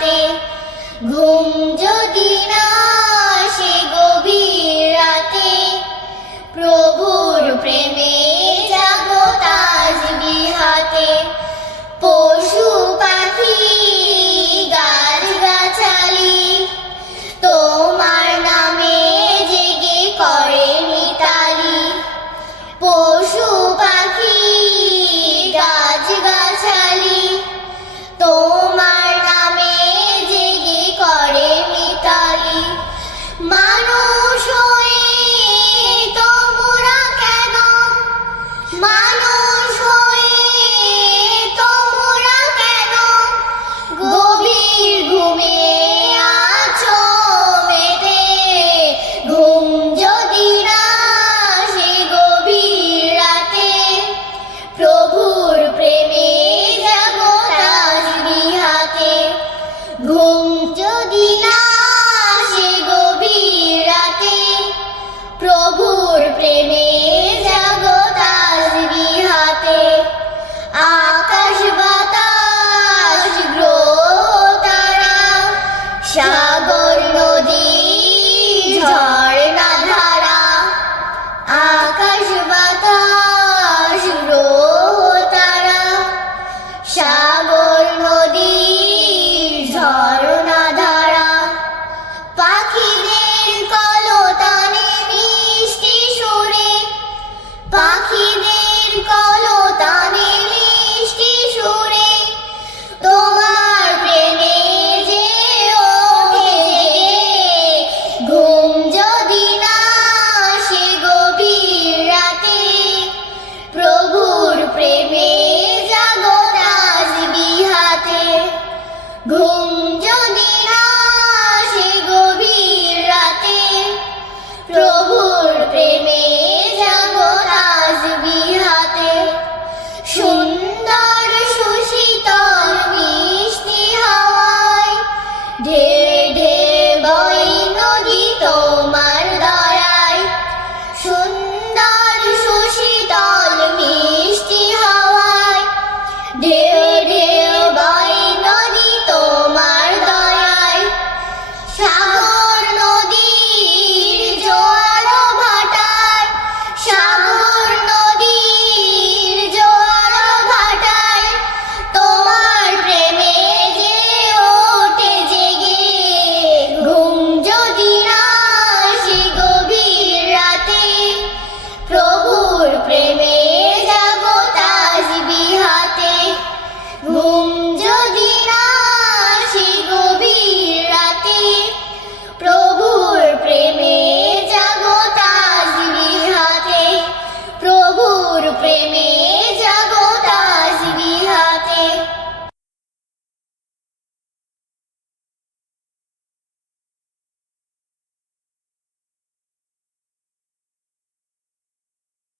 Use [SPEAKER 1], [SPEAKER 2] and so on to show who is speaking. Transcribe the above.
[SPEAKER 1] রাতে ঘুম প্রভুর প্রেমে জগদাস আসবি হাতে আকাশ বাতাস গ্রহ তারা সাগর Go.